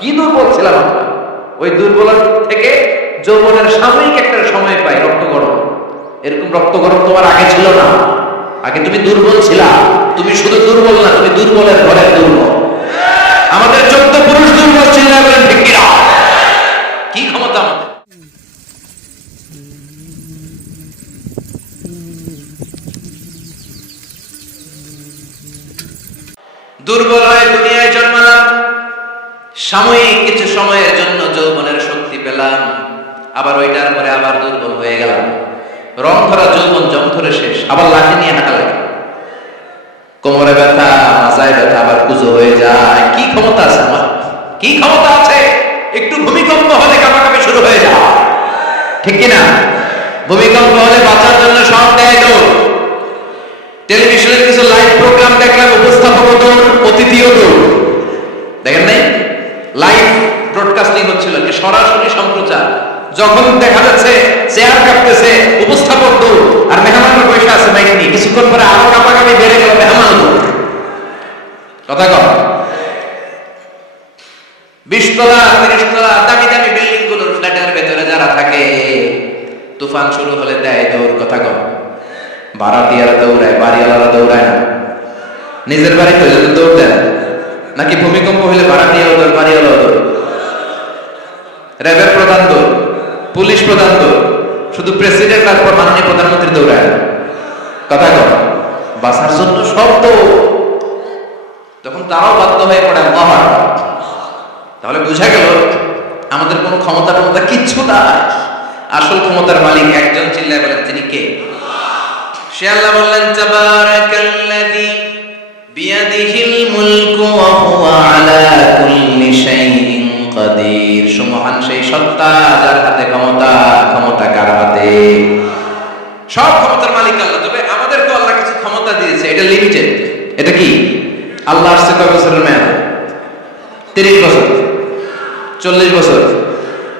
কি দুর্বল ছিলাম আমরা। ওই দুর্বলতা থেকে যৌবনের সাময়িক একটা সময় পাই রক্ত গরম। এরকম রক্ত গরম তোমার আগে ছিল না। আগে তুমি দুর্বল ছিলা। তুমি শুধু দুর্বল না, তুমি দুর্বলের ঘরে দুর্বল। আমাদের 14 পুরুষ দুর্বল ছিল না বলেন ঠিক কিনা? কি ক্ষমতা আমাদের? দুর্বল হয়ে দুনিয়ায় জন্মালাম, সাময়িক কিছু সময়ের জন্য যৌবনের শক্তি পেলাম, আবার ওইটার পরে আবার দুর্বল হয়ে গেলাম। রং ধরা যৌবন জং ধরে শেষ, আবার লাঠি নিয়ে হাঁটা লাগে। কোমরে ব্যথা, মাথায় ব্যথা, আবার কুজো হয়ে যায়। কি ক্ষমতা আছে আমার? কি ক্ষমতা আছে? একটু ভূমিকম্প হলে কাঁপাকাঁপি শুরু হয়ে যায়, ঠিক কিনা? ভূমিকম্প হলে বাঁচার জন্য সব দেয় দৌড়। টেলিভিশনের কিছু লাইভ প্রোগ্রাম দেখলাম, উপস্থাপক দৌড়, অতিথিও দৌড়। দেখেন নাই? লাইভ ব্রডকাস্টিং হচ্ছিল, কি সরাসরি সম্প্রচার। যখন দেখা যাচ্ছে চেয়ার কাঁপতেছে, উপস্থাপক দৌড়, আর মেহমানরা বসে আছে মাইক নিয়ে। কিছুক্ষণ পরে আরো কাঁপাকাঁপি বেড়ে গেল, মেহমান দৌড়। কথা কম। 20 তলা 30 তলা দামি দামি বিল্ডিং গুলোর ফ্ল্যাটের ভেতরে যারা থাকে, তুফান শুরু হলে দেয় দৌড়। কথা কম। ভাড়াটিয়ারা দৌড়ায়, বাড়িওয়ালারা দৌড়ায় না। নিজের বাড়িতে দৌড় দেন নাকি? ভূমিকম্প হলে ভাড়াটিয়াও দৌড়, বাড়িওয়ালাও দৌড়। র্যাবের প্রধান দৌড়, পুলিশ প্রধান দৌড়, শুধু প্রেসিডেন্ট আর মাননীয় প্রধানমন্ত্রী দৌড়ায়। কথা কম। বাঁচার জন্য সব দৌড়। তখন তারাও বাধ্য হয়ে পড়ে মহান। তাহলে বোঝা গেল আমাদের কোনো ক্ষমতা টমতা কিচ্ছু নাই। আসল ক্ষমতার মালিক একজন, চিল্লায় বলেন তিনি কে? সে আল্লাহ বললেন, তাবারাকাল্লাযী বিয়াদিহিল মুলকু ওয়া হুয়া আলা কুল্লি শাইইন কাদির। সুমহান সেই সত্তা যার হাতে ক্ষমতা। ক্ষমতা কার হাতে? সব ক্ষমতার মালিক আল্লাহ। তবে আমাদেরকে আল্লাহ কিছু ক্ষমতা দিয়েছে, এটা লিমিটেড। এটা কি? আল্লাহ আসছে কয় বছরের মেয়াদ? 30 বছর, 40 বছর।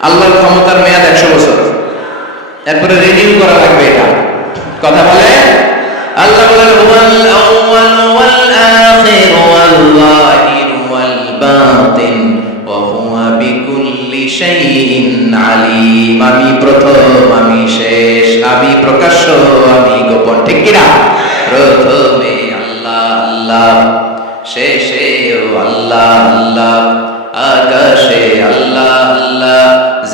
আল্লাহর ক্ষমতার মেয়াদ 100 বছর। এরপরে রিনিউ করা লাগবে। এটা কথা বলে আল্লাহ বলেন, হুয়াল আউয়াল ওয়াল আখির ওয়াল যাহির ওয়াল বাতিন ওয়া হুয়া বিকুল্লি শাইইন আলিম। আমি প্রথম, আমি শেষ, আমি প্রকাশ্য, আমি গোপন, ঠিক কি না? প্রথমে আল্লাহ আল্লাহ, শেষেও আল্লাহ আল্লাহ, আকাশে আল্লাহ আল্লাহ,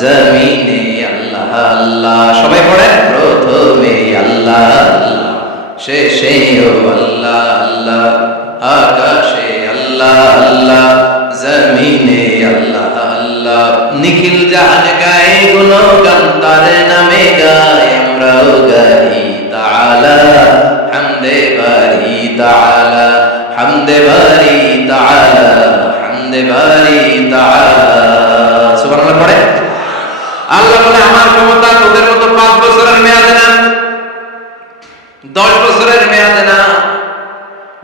জমিনে আল্লাহ আল্লাহ। সবাই পড়েন, প্রথমে আল্লাহ আল্লাহ, শেষেও আল্লাহ আল্লাহ, আকাশে আল্লাহ আল্লাহ, জমিনে আল্লাহ আল্লাহ। নিখিল জাহান গায়ে গুণগান, তার নামে গায় আমরাও গাই। তাআলা হামদে বারি তাআলা, হামদে বারি তাআলা, হামদে বারি তাআলা। সুবহানাল্লাহ পড়ে। আল্লাহ বলে, আমার ক্ষমতা তোদের মতো 5 বছরের মেয়াদে না, 10 বছরের মেয়াদে না,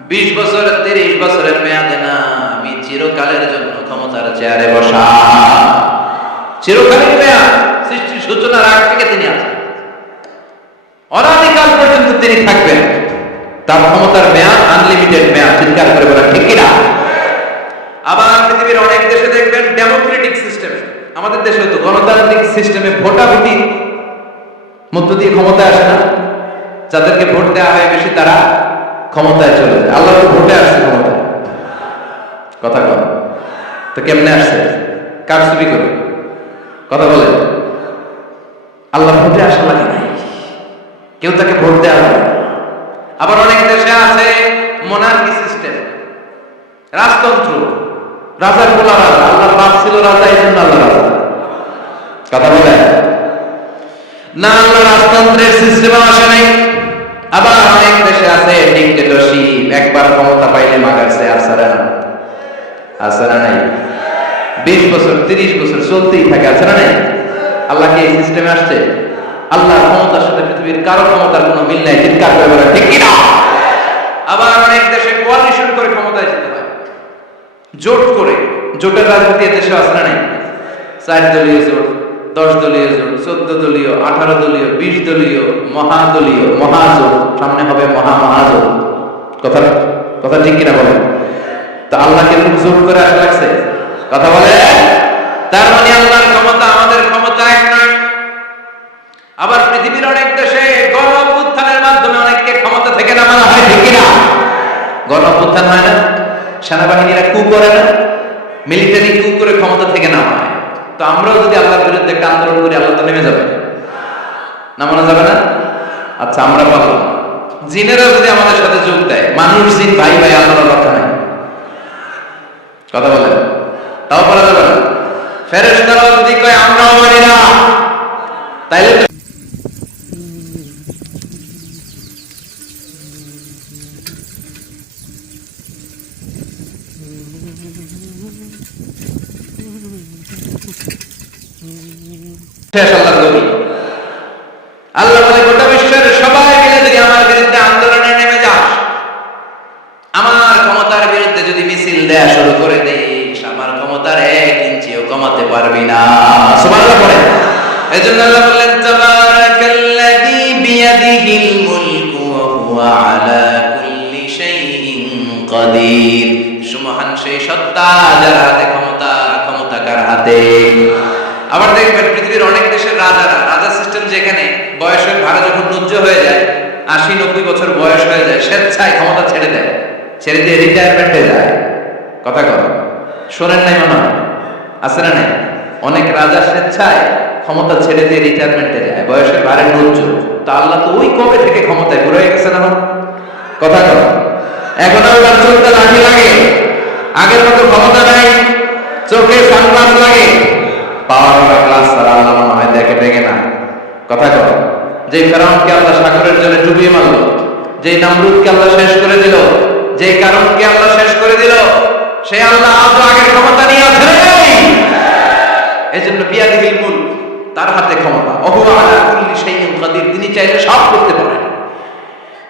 20 বছর 30 বছরের মেয়াদে না। আমি চিরকালের জন্য ক্ষমতার চেয়ারে বসা। চিরকালের মেয়াদ, সৃষ্টির সূচনার আগ থেকে তিনি আছেন, অনাদিকাল পর্যন্ত তিনি থাকবেন। তার ক্ষমতার মেয়াদ আনলিমিটেড মেয়াদ। চিৎকার করে বলেন ঠিক কিনা? আবার পৃথিবীর অনেক দেশে দেখবেন ডেমোক্রেটিক সিস্টেমে, আমাদের দেশেও তো গণতান্ত্রিক সিস্টেমে ভোটাভুটি মধ্য দিয়ে ক্ষমতায় আসে না। যাদেরকে ভোট দেওয়া হয় বেশি, তারা ক্ষমতায় চলে যায়। আল্লাহ ভোটে আসছে ক্ষমতায়। কথা কম। তো কেমনে আসছে? কারচুপি করে। কথা বলে। আল্লাহ ভোটে আসা লাগে নাই, কেউ তাকে ভোট দেওয়া হয়। আবার অনেক দেশে আছে মোনার্কি সিস্টেম, রাজতন্ত্র। রাজার গোলা রাজা, আল্লাহর বাপ ছিল রাজা, এই জন্য আল্লাহ রাজা। কথা বলে না, আল্লাহ রাজতন্ত্রের সিস্টেমে আসে নাই। আবার অনেক দেশে আছে ডিক্টেটরশিপ, একবার ক্ষমতা পাইলে মাগারছে আসারা আসারা নাই। 20 বছর 30 বছর চলতেই থাকে, আসারা নাই। আল্লাহ কি এই সিস্টেমে আসছে? আল্লাহর ক্ষমতার সাথে পৃথিবীর কারো ক্ষমতার কোনো মিল নাই। চিৎকার করে বলেন ঠিক কিনা? আবার অনেক দেশে কোয়ালিশন করে ক্ষমতায় যেতে হয়, জোট করে। জোটের রাজনীতি দেশে আসে নাই? 4 দলীয় জোট, 10 দলীয় জোট, 14 দলীয়, 18 দলীয়, 20 দলীয়, মহাদলীয়, মহাজোট, সামনে হবে মহাজোট। কথা ঠিক কিনা বলেন? তা আল্লাহকে জোট করে আসা লাগছে? কথা বলে তার মানে আল্লাহর ক্ষমতা আমাদের ক্ষমতা এক নয়। আবার পৃথিবীর অনেক দেশে গণ অভ্যুত্থানের মাধ্যমে অনেককে ক্ষমতা থেকে নামানো হয়, ঠিক কিনা? গণ অভ্যুত্থান হয় না, সেনাবাহিনীরা কু করে না, মিলিটারি কু করে ক্ষমতা থেকে নামায়। তো আমরাও যদি আল্লাহর বিরুদ্ধে একটা আন্দোলন করি, আল্লাহ তো নেমে যাবে, নামানো যাবে না? আচ্ছা, আমরা পারলাম। জিনেরা যদি আমাদের সাথে যোগ দেয়, মানুষ জিন ভাই ভাই, আল্লাহর কথা নাই, কথা বলেন, তাও পারা যাবে না। ফেরেশতারাও যদি কয় আমরাও মানি না, তাইলে তো শেষ। আল্লাহর নবী আল্লাহ বলে, গোটা বিশ্বের সবাই মিলে যদি আমার বিরুদ্ধে আন্দোলনে নেমে যাস, আমার ক্ষমতার বিরুদ্ধে যদি মিছিল দেয়া শুরু করে দিস, আমার ক্ষমতার 1 ইঞ্চিও কমাতে পারবি না। সুবহানাল্লাহ পড়ে। এজন্য আল্লাহ বললেন, তাবারাকাল্লাযী বিয়াদিহিল মুলকু ওয়া হুয়া আলা কুল্লি শাইইন কাদির। সুমহান সেই সত্তা যার হাতে ক্ষমতা, ক্ষমতা কার হাতে? আবার দেখবেন পৃথিবীর অনেক দেশের রাজা সিস্টেম, যেখানে বয়সের ভাড়া যখন ন্যয্য হয়ে যায়, 80-90 বছর বয়স হয়ে যায়, স্বেচ্ছায় ক্ষমতা ছেড়ে দেয়, ছেড়ে দিয়ে রিটায়ারমেন্টে যায়। কথা কথা শোনেন নাই মনে হয়, আছে না নাই? অনেক রাজা স্বেচ্ছায় ক্ষমতা ছেড়ে দিয়ে রিটায়ারমেন্টে যায়, বয়সের ভারে ন্যয্য। তা আল্লাহ তো ওই কবে থেকে ক্ষমতায় ঘুরে হয়ে গেছে না? কথা কথা এখন আর চলতে লাঠি লাগে, আগের মতো ক্ষমতা নাই, চোখে সানগ্লাস লাগে, পাওয়ার গ্লাস ছাড়া আল্লাহ মনে হয় দেখে দেখে না। কথা কথা যে ফেরাউনকে আল্লাহ সাগরের জলে ডুবিয়ে মারল, যে নমরুদকে আল্লাহ শেষ করে দিল, যে কারণকে আল্লাহ শেষ করে দিল, সে আল্লাহ আজও আগের ক্ষমতা নিয়ে আছে। এজন্য বিয়াদিহিল মুলক, তার হাতে ক্ষমতা, ওয়া হুয়া আলা কুল্লি শাইইন কাদির। তিনি চাইলে সব করতে পারেন।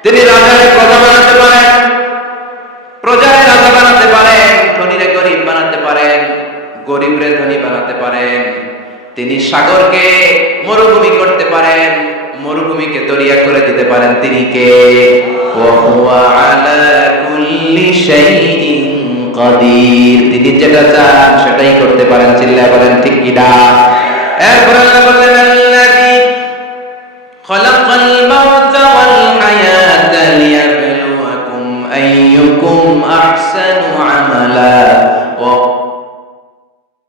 তিনি রাজাকে প্রজা বানাতে পারেন, প্রজারে রাজা বানাতে পারেন, ধনীরে গরিব বানাতে পারেন, গরিবরে ধনী বানাতে পারেন। তিনি সাগরকে মরুভূমি করতে পারেন, মরুভূমিকে দরিয়া করে দিতে পারেন। তিনি কে? ওয়া হুয়া আলা কুল্লি শাইইন কাদির। তিনি যেটা চান সেটাই করতে পারেন। চিল্লায় বলেন ঠিক কিনা? এরপর আল্লাহ বললেন,